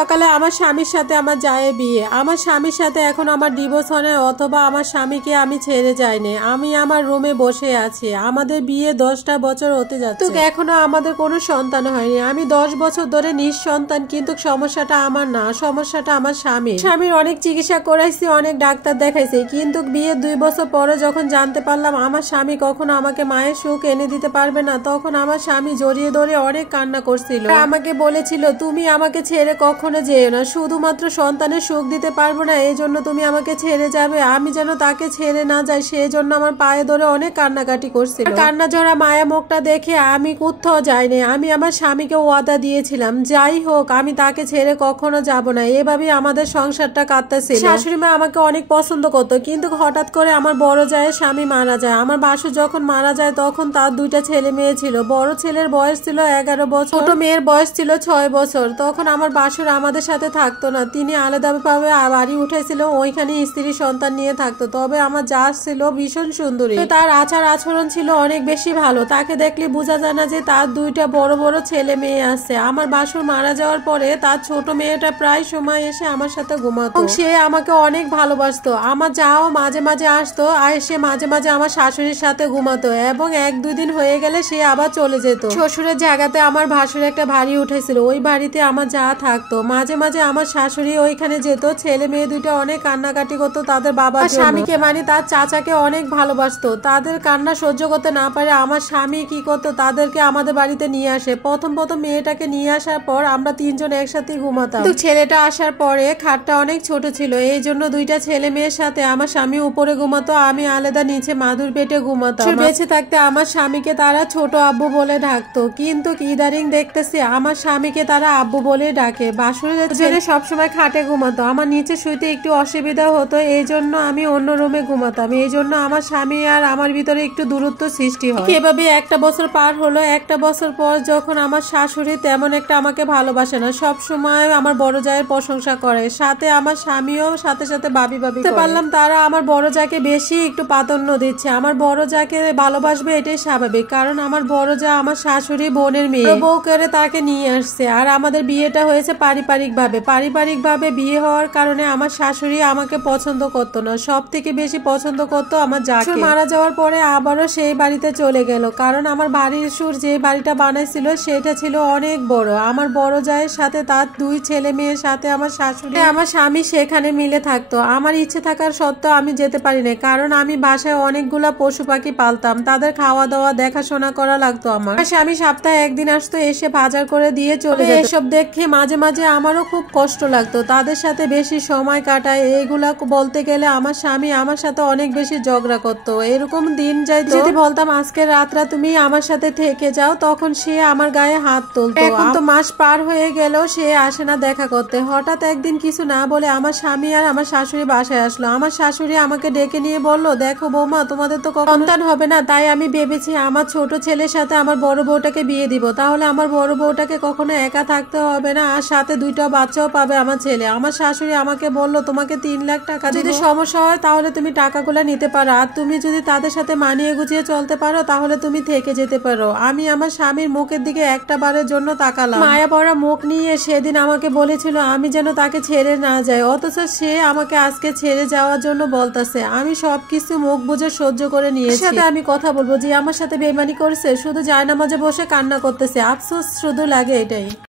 সকালে আমার স্বামীর সাথে আমার জায়ের বিয়ে। আমার স্বামীর সাথে এখন আমার ডিভোর্স হয় অথবা আমার স্বামীকে আমি ছেড়ে যাইনি। আমি আমার রুমে বসে আছি। আমাদের বিয়ে 10টা বছর হতে যাচ্ছে, কিন্তু এখনো আমাদের কোনো সন্তান হয়নি। আমি 10 বছর ধরে নিঃসন্তান, কিন্তু সমস্যাটা আমার না, সমস্যাটা আমার স্বামীর অনেক চিকিৎসা করাইছি, অনেক ডাক্তার দেখাইছি, কিন্তু বিয়ের 2 বছর পরে যখন জানতে পারলাম আমার স্বামী কখনো আমাকে মায়ের সুখ এনে দিতে পারবে না, তখন আমার স্বামী জড়িয়ে ধরে অনেক কান্না করছিল। আমাকে বলেছিল, তুমি আমাকে ছেড়ে কখনো যেও না, শুধুমাত্র সন্তানের সুখ দিতে পারবো না, এই জন্য তুমি আমাকে ছেড়ে যাবে। আমি যেন তাকে ছেড়ে না যাই, সেই জন্য আমার পায়ে ধরে অনেক কান্নাকাটি করছিল। কান্না জড়া মায়া মুখটা দেখে আমি কোথাও যাইনি। আমি আমার স্বামীকে ওয়াদা দিয়েছিলাম, যাই হোক আমি তাকে ছেড়ে কখনো যাব না। এভাবেই আমাদের সংসারটা কাটতেছিল। শাশুড়ি মা আমাকে অনেক পছন্দ করতো, কিন্তু হঠাৎ করে আমার বড় জায়ের স্বামী মারা যায়। আমার বাসুর যখন মারা যায় তখন তার 2টা ছেলে মেয়ে ছিল। বড় ছেলের বয়স ছিল 11 বছর, ছোট মেয়ের বয়স ছিল 6 বছর। তখন আমার বাসুর আমাদের সাথে থাকতো না, তিনি আলাদাভাবে বাড়ি উঠেছিল, ওইখানে স্ত্রী সন্তান নিয়ে থাকতো। তবে আমার যা ছিল ভীষণ সুন্দরী, তার আচার আচরণ ছিল অনেক বেশি ভালো। তাকে দেখলে বোঝা যায় না যে তার 2টা বড় বড় ছেলে মেয়ে আছে। আমার বাসুর মারা যাওয়ার পরে তার ছোট মেয়েটা প্রায় সময় এসে আমার সাথে ঘুমাতো, সে আমাকে অনেক ভালোবাসতো। আমার যাও মাঝে মাঝে আসতো, আর সে মাঝে মাঝে আমার শাশুড়ির সাথে ঘুমাতো, এবং 1-2 দিন হয়ে গেলে সে আবার চলে যেত। শ্বশুরের জায়গাতে আমার ভাসুর একটা বাড়ি উঠেছিল, ওই বাড়িতে আমার যা থাকতো। মাঝে মাঝে আমার শাশুড়ি ওইখানে যেত, ছেলে মেয়ে 2টা অনেক কান্নাকাটি করতো তাদের বাবার জন্য। স্বামীকে মানে তার চাচাকে অনেক ভালোবাসতো। তাদের কান্না সহ্য করতে না পারে আমার স্বামী কি করতো, তাদেরকে আমাদের বাড়িতে নিয়ে আসে। প্রথম মেয়েটাকে নিয়ে আসার পর আমরা 3 জন একসাথে ঘুমাতাম, কিন্তু ছেলেটা আসার পরে খাটটা অনেক ছোট ছিল, এই জন্য 2টা ছেলে মেয়ের সাথে আমার স্বামী উপরে ঘুমাতো, আমি আলাদা নিচে মাদুর পেটে ঘুমাতাম। বেঁচে থাকতে আমার স্বামীকে তারা ছোট আব্বু বলে ডাকতো, কিন্তু ইদারিং দেখতেছি আমার স্বামীকে তারা আব্বু বলে ডাকে। বাসুরের ছেলে সবসময় খাটে ঘুমাতো, আমার নিচে শুইতে একটু অসুবিধা হতো, এই জন্য আমি অন্য রুমে ঘুমাতাম। এই জন্য আমার স্বামী আর আমার ভিতরে একটু দূরত্ব সৃষ্টি হয়। এভাবে 1টা বছর পার হলো। 1টা বছর পর যখন আমার শাশুড়ি তেমন একটা আমাকে ভালোবাসে না, সব সময় আমার বড় জায়ের প্রশংসা করে, সাথে আমার স্বামীও সাথে সাথে বাবি পারলাম তারা আমার বড় জাকে বেশি একটু প্রাধান্য দিচ্ছে। আমার বড় জাকে ভালোবাসবে এটাই স্বাভাবিক, কারণ আমার বড় যা আমার শাশুড়ি বোনের মেয়ে, বউ করে তাকে নিয়ে আসছে। আর আমাদের বিয়েটা হয়েছে পারিবারিক ভাবে বিয়ে হওয়ার কারণে আমার শাশুড়ি আমাকে পছন্দ করতো না, সব থেকে বেশি পছন্দ করতো আমার জাকে। মারা যাওয়ার পরে আবারও সেই বাড়িতে চলে গেল, কারণ আমার বাড়ির সুর যে বাড়িটা বানাইছিল সেটা ছিল অনেক বড়। আমার বড় জায়ের সাথে তার 2 ছেলে মেয়ের সাথে আমার শাশুড়ি আমার স্বামী সেখানে মিলে থাকতো। আমার ইচ্ছে থাকার সত্ত্বেও আমি যেতে পারি না, কারণ আমি বাসায় অনেকগুলা পশু পাখি পালতাম, তাদের খাওয়া দাওয়া দেখাশোনা করা লাগতো। আমার স্বামী সপ্তাহে 1 দিন আসতো, এসে বাজার করে দিয়ে চলে যেত। এসব দেখে মাঝে মাঝে আমারও খুব কষ্ট লাগতো, তাদের সাথে বেশি সময় কাটায়। এইগুলা বলতে গেলে আমার স্বামী আমার সাথে অনেক বেশি ঝগড়া করতো। এরকম দিন যাই, যদি বলতাম আজকে রাতটা তুমি আমার সাথে থেকে যাও, তখন সে আমার গায়ে হাত তুলতো। এখন তো মাস পার হয়ে গেল, সে আসে না দেখা করতে। হঠাৎ একদিন কিছু না বলে আমার স্বামী আর আমার শাশুড়ি বাসায় আসলো। আমার শাশুড়ি আমাকে ডেকে নিয়ে বলল, দেখো বৌমা, তোমাদের তো সন্তান হবে না, তাই আমি ভেবেছি আমার ছোট ছেলের সাথে আমার বড় বউটাকে বিয়ে দিব, তাহলে আমার বড় বউটাকে কখনো একা থাকতে হবে না, আর সাথে 2টা বাচ্চাও পাবে আমার ছেলে। আমার শাশুড়ি আমাকে বলল, তোমাকে 3 লাখ টাকা দিব, যদি সমস্যা হয় তাহলে তুমি টাকাগুলো নিতে পারো, আর তুমি যদি তাদের সাথে মানিয়ে গুছিয়ে চলতে পারো তাহলে তুমি থেকে যেতে পারো। আমি আমার স্বামীর মুখের দিকে একটা বারের জন্য তাকালাম। মায়া ভরা মুখ নিয়ে সেদিন আমাকে বলেছিল আমি যেন তাকে ছেড়ে না যাই, অথচ সে আমাকে আজকে ছেড়ে যাওয়ার জন্য বলতেছে। আমি সবকিছু মুখ বুঝে সহ্য করে নিয়েছি। সাথে আমি কথা বলবো যে আমার সাথে বেইমানি করেছে, শুধু জায়নামাজে বসে কান্না করতেছে, আফসোস শুধু লাগে এটাই।